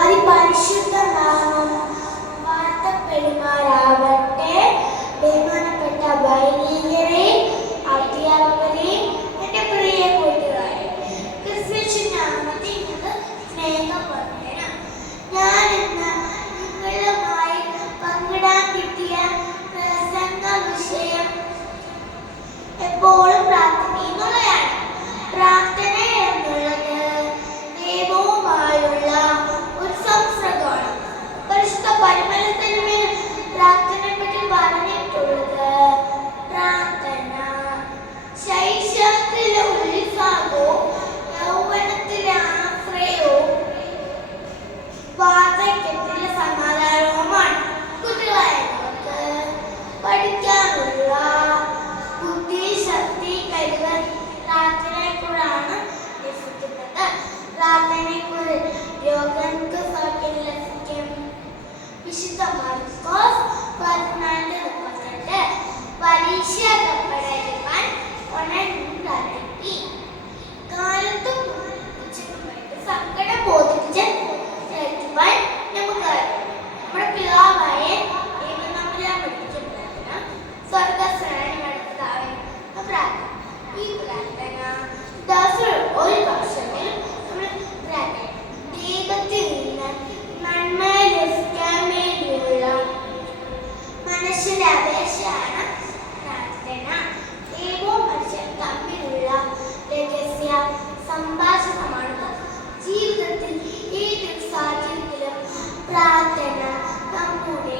അതിപരിശുദ്ധ നാമം വാഴ്ത്തപ്പെടുമാറാകട്ടെ. ബഹുമാനപ്പെട്ട വൈദികരെ, അധ്യാപകരെ, എൻ്റെ പ്രിയ കൂട്ടുകാരെ, ക്രിസ്ത്യൻ നാമത്തിൽ നിന്ന് സ്നേഹവന്ദനം. ഞാൻ ഇന്ന് നിങ്ങളുമായി പങ്കിടാൻ കിട്ടിയ പ്രസംഗ വിഷയം എപ്പോഴും പ്രാർത്ഥനയെന്നുള്ളതാണ്. പ്രാർത്ഥന എന്നുള്ളത് ദൈവവുമായുള്ള ഒരു സംസർഗമാണ്. പരിശുദ്ധ പരിമളത്തിൽ പ്രാർത്ഥനയെ പറ്റി പറഞ്ഞിട്ടുള്ളത് പ്രാർത്ഥന ശൈശവത്തിലെ ഉത്സാഹവും യൗവനത്തിലെ ആശ്രയവും വാർദ്ധക്യത്തിലെ സമാധാനവുമാണ്. കുട്ടികളായ നമുക്ക് പഠിക്കാനുള്ള ബുദ്ധി, ശക്തി, കഴിവ് പ്രാർത്ഥനയെക്കുറിച്ചാണ് ലഭിക്കുന്നത്. പ്രാർത്ഥനയെക്കുറിച്ച് രോഗങ്ങൾക്ക് സൗഖ്യം ലഭിക്കും. വിശുദ്ധ മാർക്കോസ് 14:32 പരീക്ഷ കപ്പടരുവാൻ ഉണർന്നുണ്ടാക്കി കാലത്തും ഉച്ചക്കുമായിട്ട് സങ്കടം ബോധിപ്പിച്ച് രക്ഷിക്കുവാൻ നമുക്കറിയാം. നമ്മുടെ പിതാവായ ദൈവം നമ്മളെ പഠിപ്പിച്ചിട്ടുണ്ടായിരുന്ന സ്വർഗസ്നാനമടുത്താവൻ പ്രാർത്ഥന. ഈ പ്രാർത്ഥന ദിവസം ഒരു വർഷത്തിൽ നമ്മൾ പ്രാർത്ഥന ദൈവത്തിൽ നിന്ന് നന്മ ലഭിക്കാൻ വേണ്ടിയുള്ള മനുഷ്യന്റെ അപേക്ഷയാണ് പ്രാർത്ഥന. ദൈവവും മനുഷ്യനും തമ്മിലുള്ള രഹസ്യ സംഭാഷണമാണ്. ജീവിതത്തിൽ ഏതൊരു സാഹചര്യത്തിലും പ്രാർത്ഥന നമ്മുടെ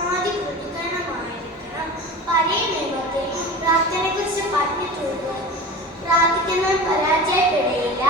ആദ്യ പ്രതികരണമായിരിക്കണം. പഴയ നിയമത്തിൽ പ്രാർത്ഥനയെക്കുറിച്ച് പറഞ്ഞിട്ടുള്ളത് പ്രാർത്ഥിക്കുന്നവൻ പരാജയപ്പെടില്ല,